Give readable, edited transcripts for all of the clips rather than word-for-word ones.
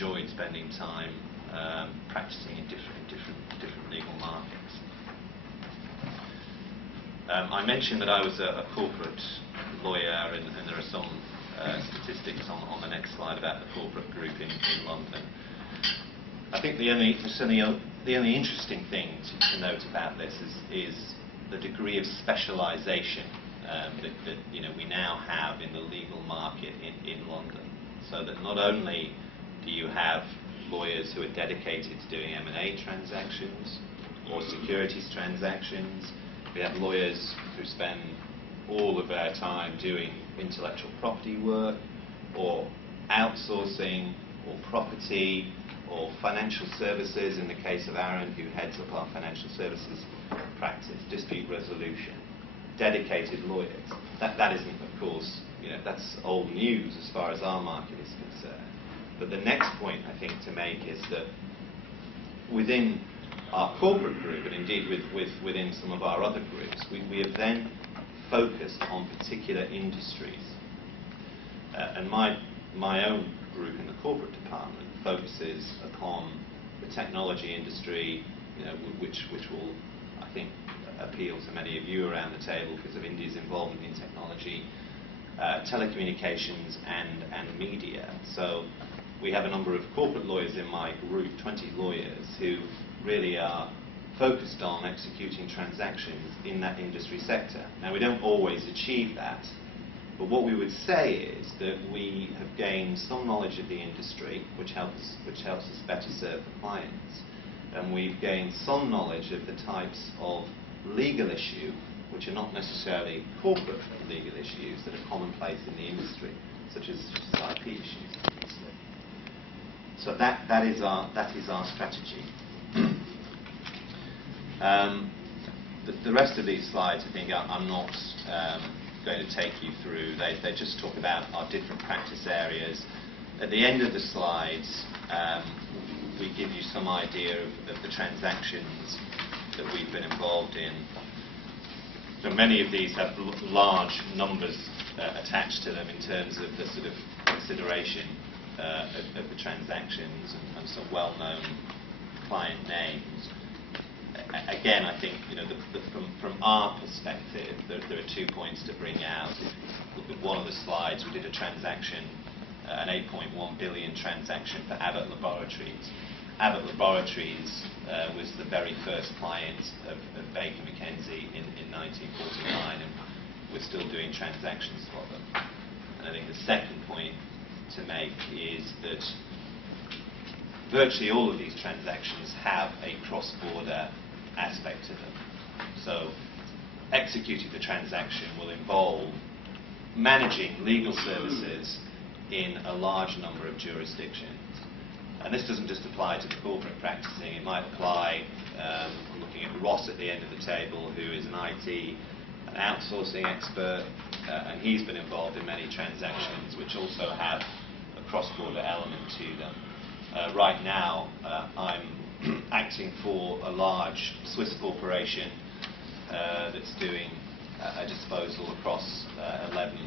enjoyed spending time practicing in different legal markets. I mentioned that I was a corporate lawyer, and there are some statistics on the next slide about the corporate group in London. I think the only interesting thing to note about this is the degree of specialisation that we now have in the legal market in London. So that not only do you have lawyers who are dedicated to doing M&A transactions or securities transactions, we have lawyers who spend all of their time doing intellectual property work, or outsourcing, or property, or financial services, in the case of Aaron, who heads up our financial services practice, dispute resolution, dedicated lawyers. That isn't, of course, that's old news as far as our market is concerned. But the next point I think to make is that within our corporate group, and indeed within some of our other groups, we have then focused on particular industries. And my own group in the corporate department focuses upon the technology industry, which will, I think, appeal to many of you around the table because of India's involvement in technology, telecommunications and media. So we have a number of corporate lawyers in my group, 20 lawyers, who really are focused on executing transactions in that industry sector. Now, we don't always achieve that, but what we would say is that we have gained some knowledge of the industry, which helps us better serve the clients, and we've gained some knowledge of the types of legal issue, which are not necessarily corporate legal issues that are commonplace in the industry, such as IP issues, obviously. So that is our strategy. The rest of these slides, I think, I'm not going to take you through. They just talk about our different practice areas. At the end of the slides, we give you some idea of the transactions that we've been involved in. So many of these have large numbers attached to them in terms of the sort of consideration of the transactions and some well-known client names. Again, I think from our perspective, there are 2 points to bring out. If you look at one of the slides, we did a transaction, an 8.1 billion transaction for Abbott Laboratories. Abbott Laboratories was the very first client of Baker McKenzie in 1949, and we're still doing transactions for them. And I think the second point to make is that virtually all of these transactions have a cross-border aspect to them. So executing the transaction will involve managing legal services in a large number of jurisdictions. And this doesn't just apply to the corporate practicing. It might apply, looking at Ross at the end of the table, who is an IT, an outsourcing expert, and he's been involved in many transactions which also have a cross-border element to them. Right now, I'm acting for a large Swiss corporation that's doing a disposal across 11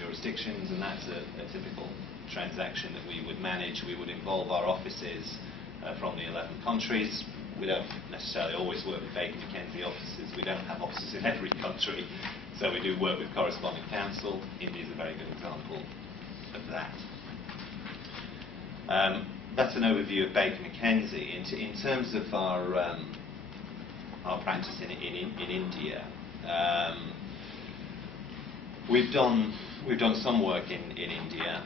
jurisdictions, and that's a typical transaction that we would manage. We would involve our offices from the 11 countries. We don't necessarily always work with Baker McKenzie offices. We don't have offices in every country, so we do work with corresponding counsel. India is a very good example of that. That's an overview of Baker McKenzie. In terms of our practice in India, we've done some work in India.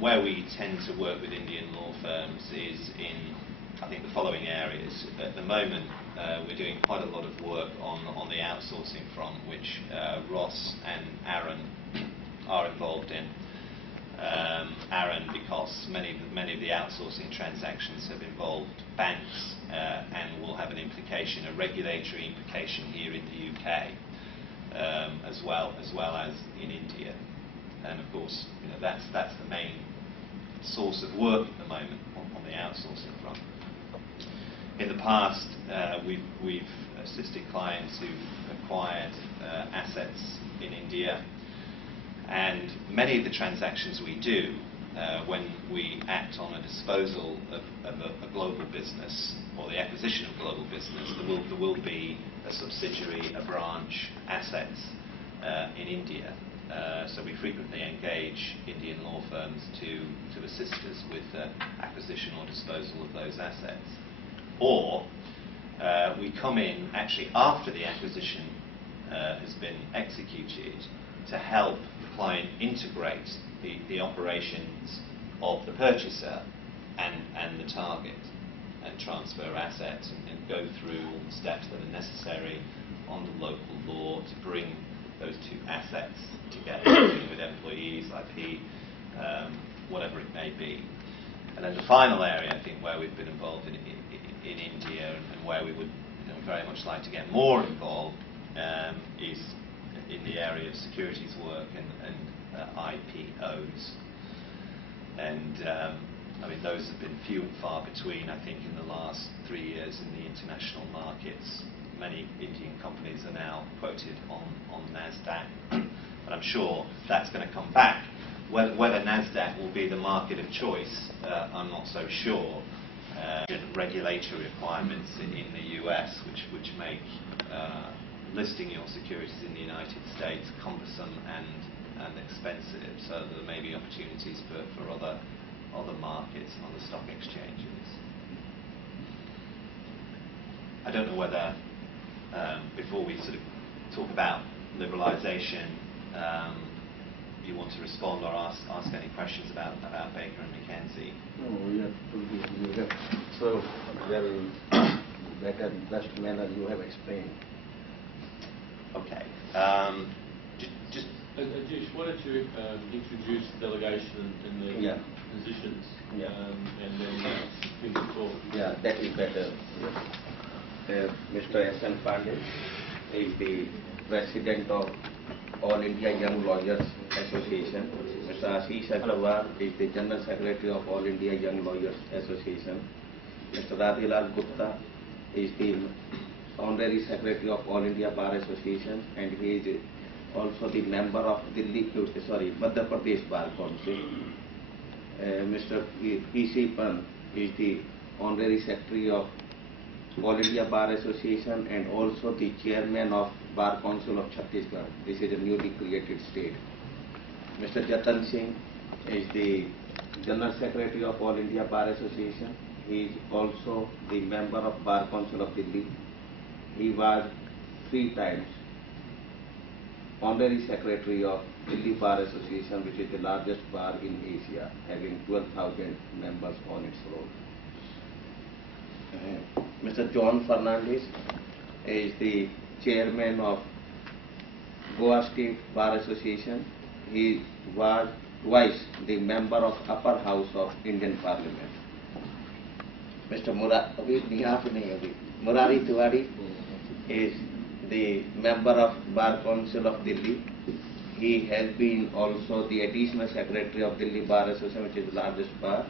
Where we tend to work with Indian law firms is in, I think, the following areas. At the moment, we're doing quite a lot of work on the outsourcing front, which Ross and Aaron are involved in. Aaron, because many of the outsourcing transactions have involved banks and will have an implication, a regulatory implication here in the UK, as well as in India. And of course, that's the main source of work at the moment on the outsourcing front. In the past, we've assisted clients who've acquired assets in India, and many of the transactions we do when we act on a disposal of a global business or the acquisition of global business, there will be a subsidiary, a branch, assets in India. So we frequently engage Indian law firms to assist us with acquisition or disposal of those assets. Or we come in actually after the acquisition has been executed to help the client integrate the operations of the purchaser and the target, and transfer assets and go through all the steps that are necessary under local law to bring those two assets together, dealing with employees, IP, whatever it may be. And then the final area, I think, where we've been involved in India and where we would very much like to get more involved is in the area of securities work and IPOs. And I mean, those have been few and far between, I think, in the last 3 years in the international markets. Many Indian companies are now quoted on NASDAQ, but I'm sure that's going to come back. Whether NASDAQ will be the market of choice, I'm not so sure. Regulatory requirements in the US, which make listing your securities in the United States cumbersome and expensive, so there may be opportunities for other markets, other stock exchanges. I don't know whether, before we sort of talk about liberalisation, you want to respond or ask any questions about Baker and McKenzie? No, you have so well better, best manner you have explained. Okay. Just Ajish, why don't you introduce the delegation and the positions, and then give the talk. Yeah, that is better. Mr. S.N. Pandey is the President of All India Young Lawyers Association. Mr. Ashish Agrawal is the General Secretary of All India Young Lawyers Association. Mr. Radhilal Gupta is the Honorary Secretary of All India Bar Association, and he is also the member of Madhya Pradesh Bar Council. Mr. P.C. Pant is the Honorary Secretary of All India Bar Association and also the Chairman of Bar Council of Chhattisgarh. This is a newly created state. Mr. Jatan Singh is the General Secretary of All India Bar Association. He is also the member of Bar Council of Delhi. He was 3 times Honorary Secretary of Delhi Bar Association, which is the largest bar in Asia, having 12,000 members on its roll. Mr. John Fernandez is the Chairman of Goa State Bar Association. He was twice the member of Upper House of Indian Parliament. Mr. Murari Tiwari is the member of Bar Council of Delhi. He has been also the Additional Secretary of Delhi Bar Association, which is the largest bar,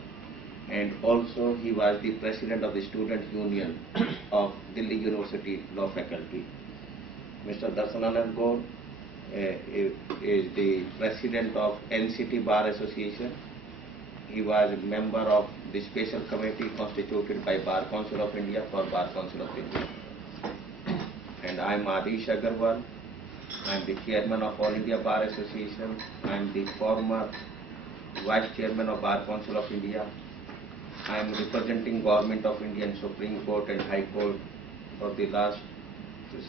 and also he was the President of the Student Union of Delhi University Law Faculty. Mr. Darsananand Gaur is the President of NCT Bar Association. He was a member of the Special Committee constituted by Bar Council of India for Bar Council of Delhi. And I am Adish Agarwal. I am the Chairman of All India Bar Association. I am the former Vice Chairman of Bar Council of India. I am representing Government of India in Supreme Court and High Court for the last,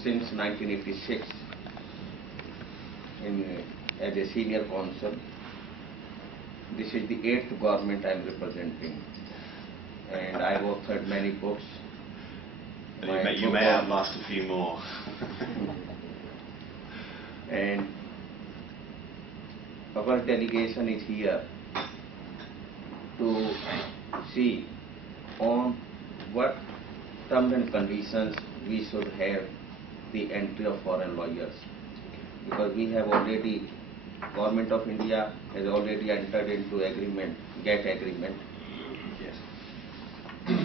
since 1986 as a senior counsel. This is the 8th government I am representing, and I have authored many books. You may outlast a few more. And our delegation is here to see on what terms and conditions we should have the entry of foreign lawyers, because we have already, Government of India has already entered into agreement, GATT agreement. Yes.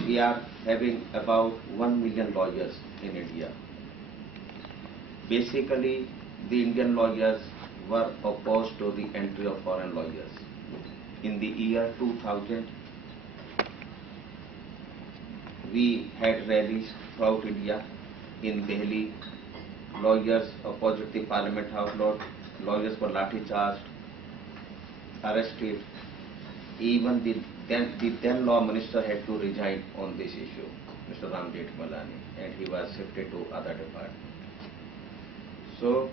We are having about 1 million lawyers in India. Basically, the Indian lawyers were opposed to the entry of foreign lawyers, in the year 2000, we had rallies throughout India. In Delhi, lawyers opposite the Parliament House, lawyers were lathi charged, arrested. Even the then law minister had to resign on this issue, Mr. Ram Jethmalani, and he was shifted to other department. So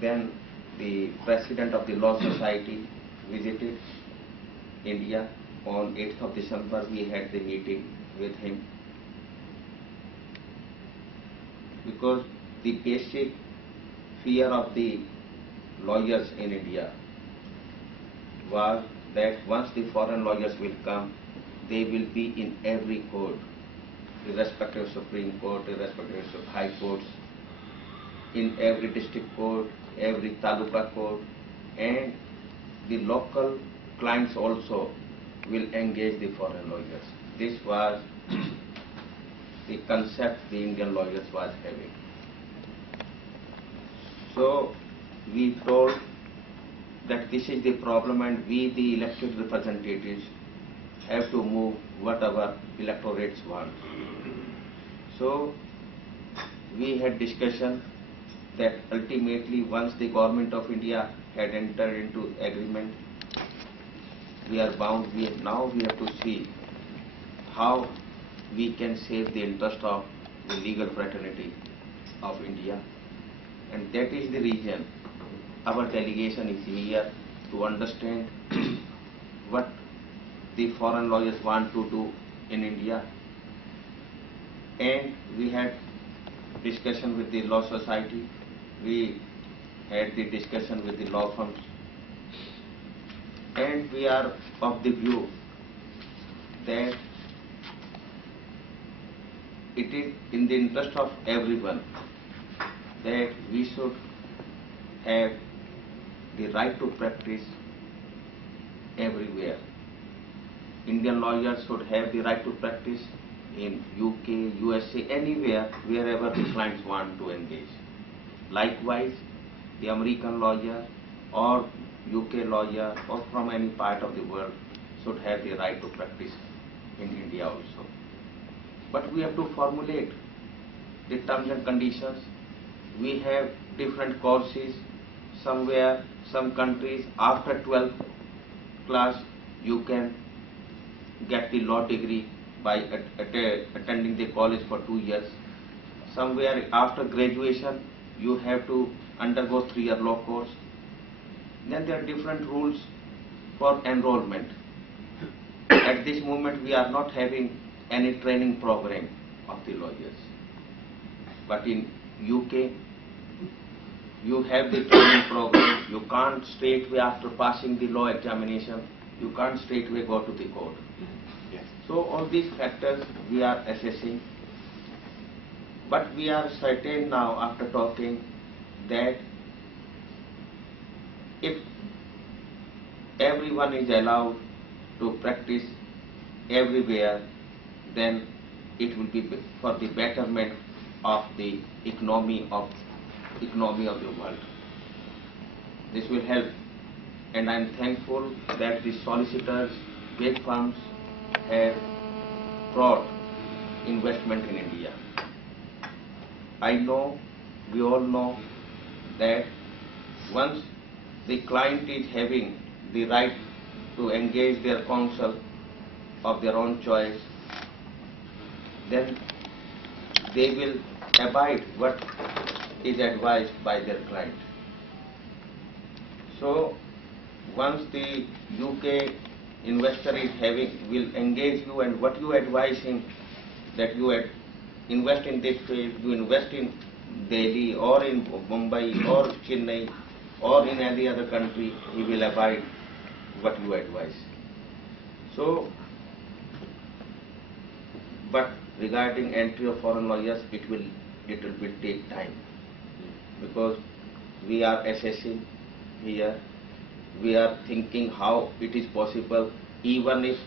then the president of the Law Society visited India. On 8th of December, we had the meeting with him, because the basic fear of the lawyers in India was that once the foreign lawyers will come, they will be in every court, irrespective of Supreme Court, irrespective of high courts, in every district court, every taluka court, and the local clients also will engage the foreign lawyers. This was the concept the Indian lawyers was having. So we told that this is the problem, and we, the elected representatives, have to move whatever electorates want. So we had discussion that ultimately, once the government of India had entered into agreement, we are bound. Now we have to see how we can save the interest of the legal fraternity of India, and that is the reason our delegation is here, to understand what the foreign lawyers want to do in India. And we had discussion with the Law Society, we had the discussion with the law firms, and we are of the view that it is in the interest of everyone that we should have the right to practice everywhere. Indian lawyers should have the right to practice in UK, USA, anywhere, wherever the clients want to engage. Likewise, the American lawyer or UK lawyer or from any part of the world should have the right to practice in India also. But we have to formulate the terms and conditions. We have different courses. Somewhere, some countries, after 12th class, you can get the law degree by attending the college for 2 years. Somewhere, after graduation, you have to undergo 3-year law course. Then there are different rules for enrollment. At this moment, we are not having any training program of the lawyers. But in UK, you have the training program. You can't straightway, after passing the law examination, you can't straightway go to the court. Yes. So all these factors we are assessing. But we are certain now, after talking, that if everyone is allowed to practice everywhere, then it will be for the betterment of the economy of the world. This will help, and I am thankful that the solicitors, big firms have brought investment in India. I know, we all know that once the client is having the right to engage their counsel of their own choice, then they will abide what is advised by their client. So once the UK investor is will engage you, and what you advise him, that you invest in this field, you invest in Delhi or in Mumbai or Chennai or in any other country, he will abide what you advise. So, but regarding entry of foreign lawyers, it will take time, because we are assessing here, we are thinking how it is possible, even if